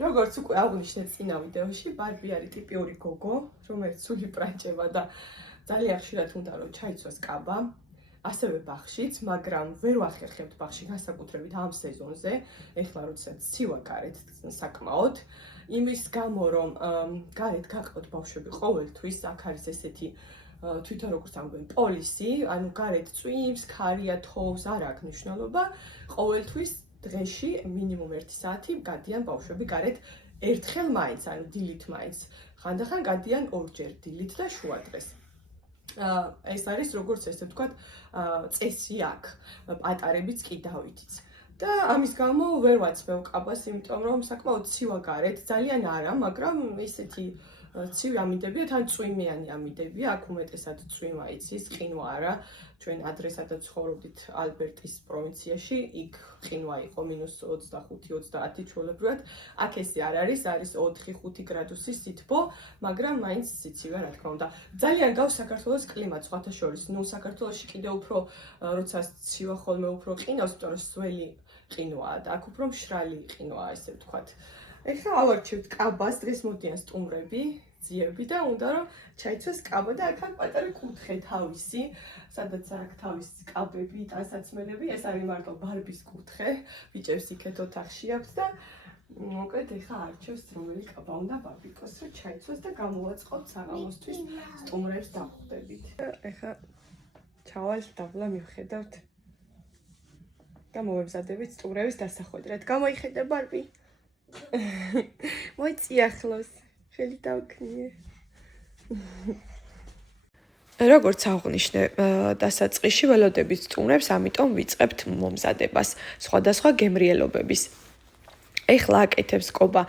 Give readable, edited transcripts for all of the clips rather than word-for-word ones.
როგორც უკვე აღვნიშნეთ წინა ვიდეოში, ბარბი არის ტიპიური გოგო, რომელიც სული ბრანჭება და ძალიან ხშირად უნდა რომ ჩაიცვას კაბა. ასევე ბაღშიც, მაგრამ ვერ ვახერხებთ ბაღში განსაკუთრებით ამ სეზონზე, ეხლა როდესაც ცივა გარეთ საკმაოდ, იმის გამო რომ გარეთ გაყავთ ბავშვები ყოველთვის, აქ არის ესეთი თვითონ როგორც ამბობენ პოლისი, ანუ გარეთ წვიმს, ქარია, თოვს, არ აქვს მნიშვნელობა, ყოველთვის დღეში მინიმუმ 1 საათი გადიან ბავშვები გარეთ ერთხელ მაინც, ანუ დილით მაინც. ხანდახან გადიან ორჯერ დილით და შუადღეს. ეს არის როგორც ესე ვთქვათ, წესი აქ, პატარებიც კი დავითიც. და ამის გამო ვერ ვაცმევ კაბას, იმიტომ რომ საკმაოდ ცივა გარეთ, ძალიან არა, მაგრამ ესეთი ცივი ამინდებია, თან წვიმიანი ამინდებია, აქ უმეტესად წვიმა იცის, ყინვა არა. ჩვენ ადრე სადაც ცხოვრობდით ალბერტის პროვინციაში, იქ ყინვა იყო -25-30 ჩვეულებრივად. აქ ესე არ არის, არის 4-5 გრადუსი სითბო, მაგრამ მაინც სიცივე რა თქმა უნდა. ძალიან გავს საქართველოს კლიმატს სხვათა შორის. ნუ საქართველოში კიდევ უფრო როცა ცივა ხოლმე უფრო ყინავს, იმიტომ რომ სველი ყინვაა და აქ უფრო მშრალი ყინვაა, ესე ვთქვათ. ეხლა ავარჩევთ კაბას, დღეს მოდიან სტუმრები, ძიები და უნდა რომ ჩაიცვას კაბა და აქ არის პატარა კუთხე თავისი, სადაც აქვს თავისი კაბები, ტანსაცმელები, ეს არის მარტო ბარბის კუთხე, ბიჭებს იქეთ ოთახში აქვს და მოკლედ ეხლა არჩევს რომელი კაბა უნდა ბარბიკოს, რომ ჩაიცვას და გამოვაწყობთ საღამოსთვის სტუმრებს დავხვდებით. ეხლა ჩავალ დაბლა მივხედავთ და მოვემზადებით სტუმრების დასახვედრად. გამოიხედა ბარბი? მოიწიახლოს, ხელი დავქნიე. როგორც აღვნიშნე, დასაწყისში ველოდებით სტუმრებს, ამიტომ ვიწყებთ მომზადებას სხვადასხვა გემრიელობების. ეხლა აკეთებს კობა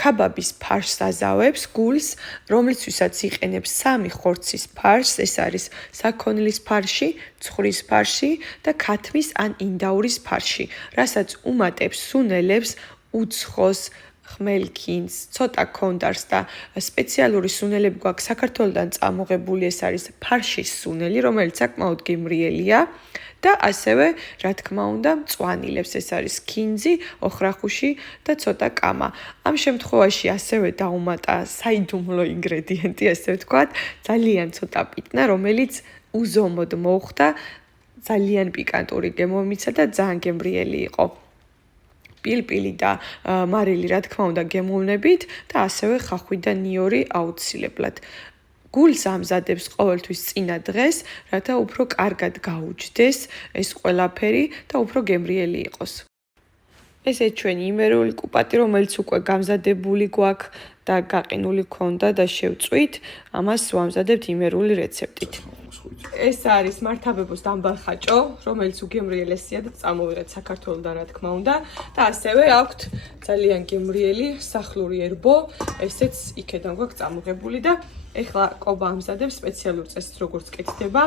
ქაბაბის ფარშს აზავებს, გულს, რომლისთვისაც იყენებს 3 ხორცის ფარშს, ეს არის საქონლის ფარში, ცხვრის ფარში და ქათმის ან ინდაურის ფარში, რასაც უმატებს სუნელებს, უცხოს, ხმელქინს, ცოტა კონდარს და სპეციალური სუნელები გვაქვს საქართველოდან წამოღებული, ეს არის ფარშის სუნელი, რომელიც საკმაოდ გემრიელია და ასევე, რა თქმა უნდა, მწვანილებს, ეს არის ქინძი, ოხრახუში და ცოტა კამა. ამ შემთხვევაში ასევე დაუმატა საიდუმლო ინგრედიენტი, ასე ვთქვათ, ძალიან ცოტა პიტნა, რომელიც უზომოდ მოხვდა, ძალიან პიკანტური გემომიცა და ძალიან გემრიელი იყო. პილპილი და მარილი, რა თქმა უნდა, გემოვნებით და ასევე ხახვი და ნიორი აუცილებლად. გულს ამზადებს ყოველთვის წინა დღეს, რათა უფრო კარგად გაუჯდეს ეს ყველაფერი და უფრო გემრიელი იყოს. ესე ჩვენი იმერული კუპატი, რომელიც უკვე გამზადებული გვაქვს და გაყინული ქონდა და შევწვით, ამას ვამზადებთ იმერული რეცეპტით. ეს არის მართაბებოს დამბალხაჭო, რომელიც უგემრიელესია და წამოვიღეთ საქართველოდან, რა თქმა უნდა, და ასევე აქვთ ძალიან გემრიელი სახლური ერბო, ესეც იქედან გვაქვს წამოღებული და ეხლა კობა ამზადებს სპეციალურ წესით, როგორც კეთდება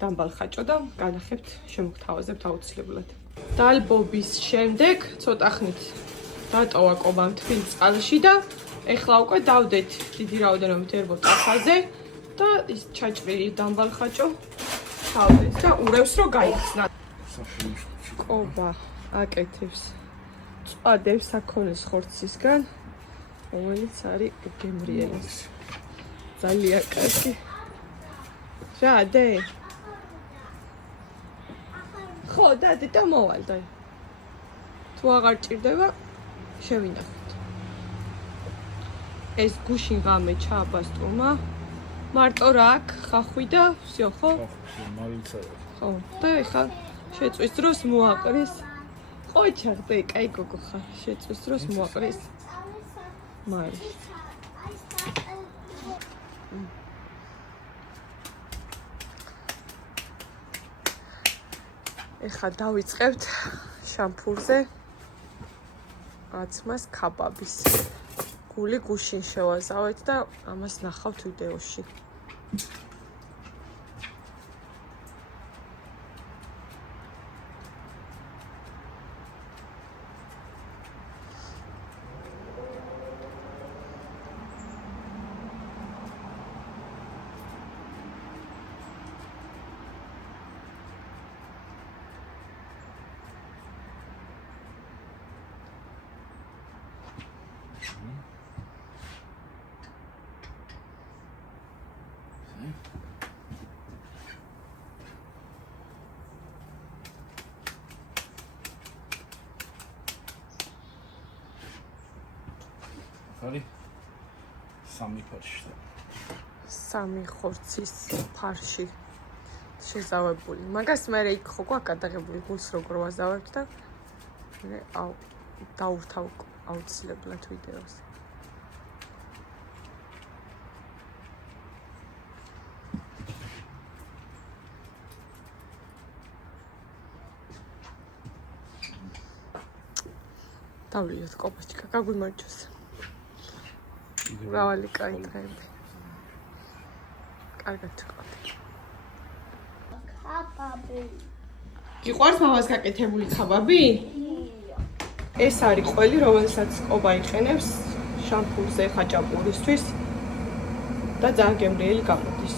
დამბალხაჭო და განახებთ, შემოგთავაზებთ აუცილებლად. დალბობის შემდეგ ცოტა ხნით დატოვა კობა მთბილ წყალში და ეხლა უკვე დავდეთ დიდი რაოდენობით ერბო ტაფაზე. და ის ჩაჭრილი დამბალხაჭო თავდეთ და ურევს რომ გაიხსნა. კობა აკეთებს წვადებს საქონლის ხორცისგან, რომელიც არის გემრიელი. ძალიან კარგი. ჟადე. ხო, დადე და მოვალ და. თუ აღარ ჭირდება, შევინახოთ. ეს გუშინ ღამე ჩააბასტურმა. მარტო რა აქვს, ხახვი და всё, ხო? ხო, და ეხლა შეწვის დროს მოაყრის. ხო, ჩახდე, კაი გოგო ხარ, შეწვის დროს მოაყრის. მარი. ეხლა დავიწყებთ შამფურზე აცმას ქაბაბის. გული გუშინ შევაზავეთ და ამას ნახავთ ვიდეოში. ხარი სამი ფარში და სამი ხორცის ფარში შეზავებული. მაგას მე იქ ხო გვაქვს გადაღებული გულს როგორ ვაზავებთ და მე დაურთავ აუცილებლად ვიდეოს. დავლიოთ კოპაჩკა, გაგვიმარჯოს. მრავალი კაი დღეები. კარგად ვიყავთ. ქაბაბი. გიყვარს მამას გაკეთებული ქაბაბი? ეს არის ყველი, რომელსაც კობა იყენებს შამფურზე ხაჭაპურისთვის და ძალიან გემრიელი გამოდის.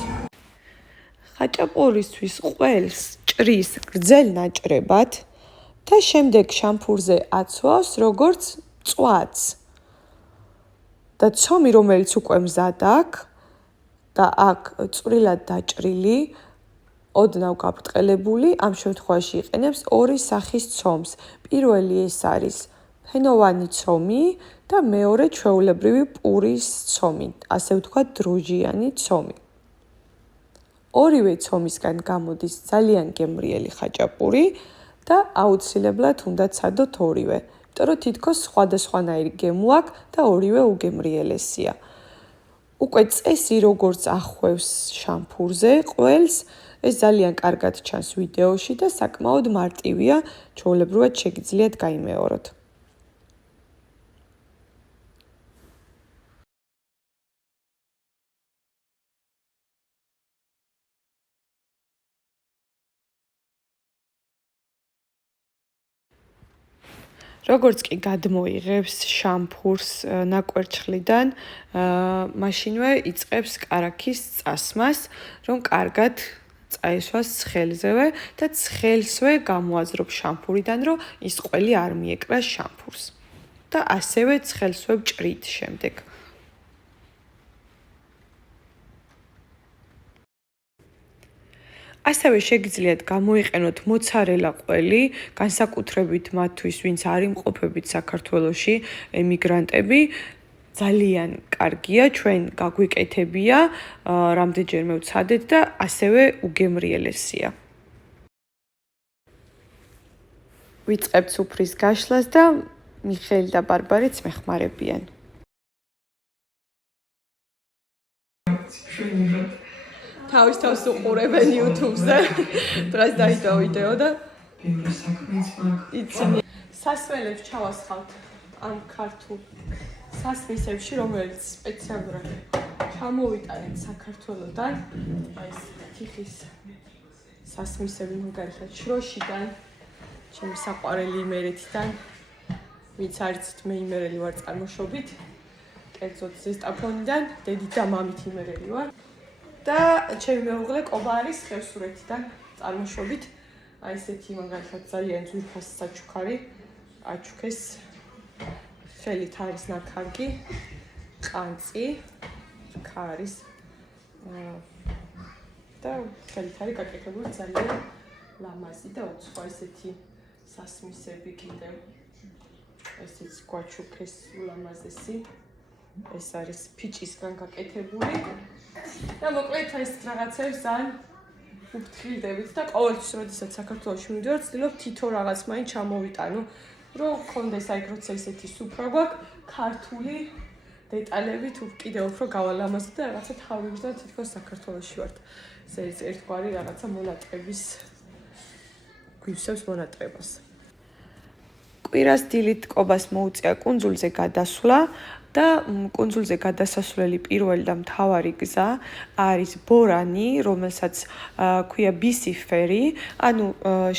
ხაჭაპურისთვის ყველს ჭრის გრძელ ნაჭრებად და შემდეგ შამფურზე აცვავს როგორც მწვადს. და ცომი, რომელიც უკვე მზად აქვს და აქ წვრილად დაჭრილი, ოდნავ გაბრტყელებული, ამ შემთხვევაში იყენებს ორი სახის ცომს. პირველი ეს არის ფენოვანი ცომი და მეორე ჩვეულებრივი პურის ცომი, ასე ვთქვათ, დროჟიანი ცომი. ორივე ცომისგან გამოდის ძალიან გემრიელი ხაჭაპური და აუცილებლად უნდა ცადოთ ორივე, იმიტომ რომ თითქოს სხვადასხვანაირი გემო აქვს და ორივე უგემრიელესია. უკვე წესი როგორც ახვევს შამფურზე ყველს, ეს ძალიან კარგად ჩანს ვიდეოში და საკმაოდ მარტივია, ჩვეულებრივად შეგიძლიათ გაიმეოროთ. როგორც კი გადმოიღებს შამფურს ნაკვერცხლიდან, მაშინვე იწყებს კარაქის წასმას, რომ კარგად წაესვას ცხელზევე და ცხელსვე გამოაზრობს შამფურიდან, რომ ის ყველი არ მიეკრას შამფურს. და ასევე ცხელსვე ჭრით შემდეგ. ასევე შეგიძლიათ გამოიყენოთ მოცარელა ყველი, განსაკუთრებით მათთვის, ვინც არ იმყოფებით საქართველოში, ემიგრანტები, ძალიან კარგია, ჩვენ გაგვიკეთებია, რამდენჯერმე ვცადეთ და ასევე უგემრიელესია. ვიწყებთ სუფრის გაშლას და მიხეილ და ბარბარიც მეხმარებიან. თავის თავს უყურებენ YouTube-ზე. დღეს დაიდო ვიდეო და იცინი. სასმელებს ჩავასხავთ ამ ქართულ სასმისებში, რომელიც სპეციალურად ჩამოვიტანეთ საქართველოდან. აი ეს თიხის სასმისები მაგალითად შროშიდან, ჩემი საყვარელი იმერეთიდან, ვინც არიცით მე იმერელი ვარ წარმოშობით, კერძოდ ზესტაფონიდან, დედით და მამით იმერელი ვარ. და ჩემი მეუღლე კობა არის ხევსურეთიდან წარმოშობით. აი ესეთი მაგალითად ძალიან ძვირფას საჩუქარი, აჩუქეს, ხელით არის ნაქარგი, ყანწი, ქარის და ხელით არის გაკეთებული ძალიან ლამაზი და უცხო ესეთი სასმისები კიდევ. ესეც გვაჩუქეს ულამაზესი. ეს არის ფიჭისგან გაკეთებული. და მოკლედ ეს რაღაცებს ძალიან ვფრთხილდებით და ყოველთვის, როდესაც საქართველოში მივიდივარ, ვცდილობ თითო რაღაც მაინც ჩამოვიტანო, რომ გქონდეს აი როცა ესეთი სუფრა გვაქვს, ქართული დეტალები თუ კიდევ უფრო გავალამაზოთ და რაღაცა თავრიგდან თითქოს საქართველოში ვართ. ეს ერთგვარი რაღაცა მონატრების გვივსებს მონატრებას. კვირას დილით კობას მოუწია კუნძულზე გადასვლა და კუნძულზე გადასასვლელი პირველი და მთავარი გზა არის ბორანი, რომელსაც ქვია BC Ferry, ანუ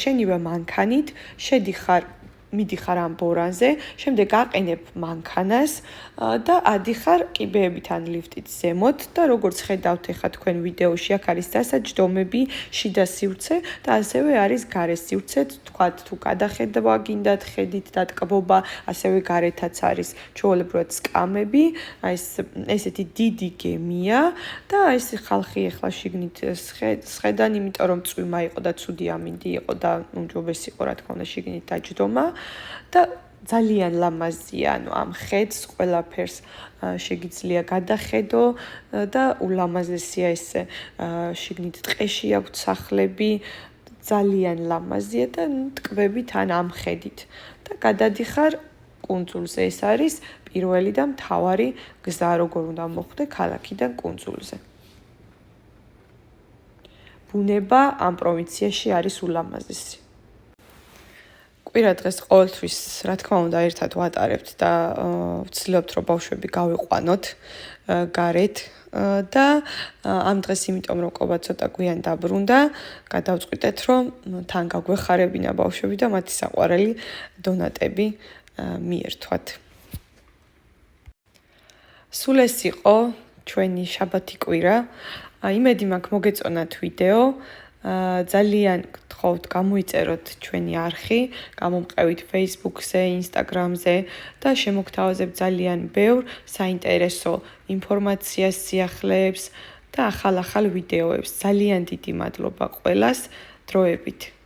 შენივე მანქანით შედიხარ მიდიხარ ამ ბორანზე, შემდეგ აყენებ მანქანას და ადიხარ კიბეებით ან ლიფტით ზემოთ და როგორც ხედავთ ახლა თქვენ ვიდეოში, აქ არის დასაჯდომები, შიდა სივრცე და ასევე არის გარე სივრცე, თქვათ თუ გადახედვა გინდათ, ხედით დატკბობა, ასევე გარეთაც არის ჩვეულებრივად სკამები, აი ესეთი დიდი გემია და ეს ხალხი ახლა შიგნით სხედან, იმიტომ რომ წვიმა იყო და ცუდი ამინდი იყო და უმჯობესი იყო რა თქმა უნდა შიგნით დაჯდომა. და ძალიან ლამაზია, ანუ ამ ხედს ყველაფერს შეგიძლია გადახედო და ულამაზესია ესე შიგნით ტყეში აქვს სახლები, ძალიან ლამაზია და ტკბები თან ამხედით და გადადიხარ კუნძულზე. ეს არის პირველი და მთავარი გზა, როგორ უნდა მოხვდე ქალაქიდან კუნძულზე. ბუნება ამ პროვინციაში არის ულამაზესი. კვირა დღეს ყოველთვის, რა თქმა უნდა, ერთად ვატარებთ და ვცდილობთ, რომ ბავშვები გავიყვანოთ გარეთ და ამ დღეს იმიტომ რომ ყობა ცოტა გვიან დაბრუნდა, გადავწყვიტეთ, რომ თან გაგვეხარებინა ბავშვები და მათი საყვარელი დონატები მიერთვათ. სულ ეს იყო ჩვენი შაბათი-კვირა. იმედი მაქვს მოგეწონათ ვიდეო. ძალიან გთხოვთ გამოიწეროთ ჩვენი არხი, გამომყევით Facebook-ზე, Instagram-ზე და შემოგთავაზებთ ძალიან ბევრ საინტერესო ინფორმაციას, სიახლეებს და ახალ ვიდეოებს. ძალიან დიდი მადლობა ყველას, დროებით.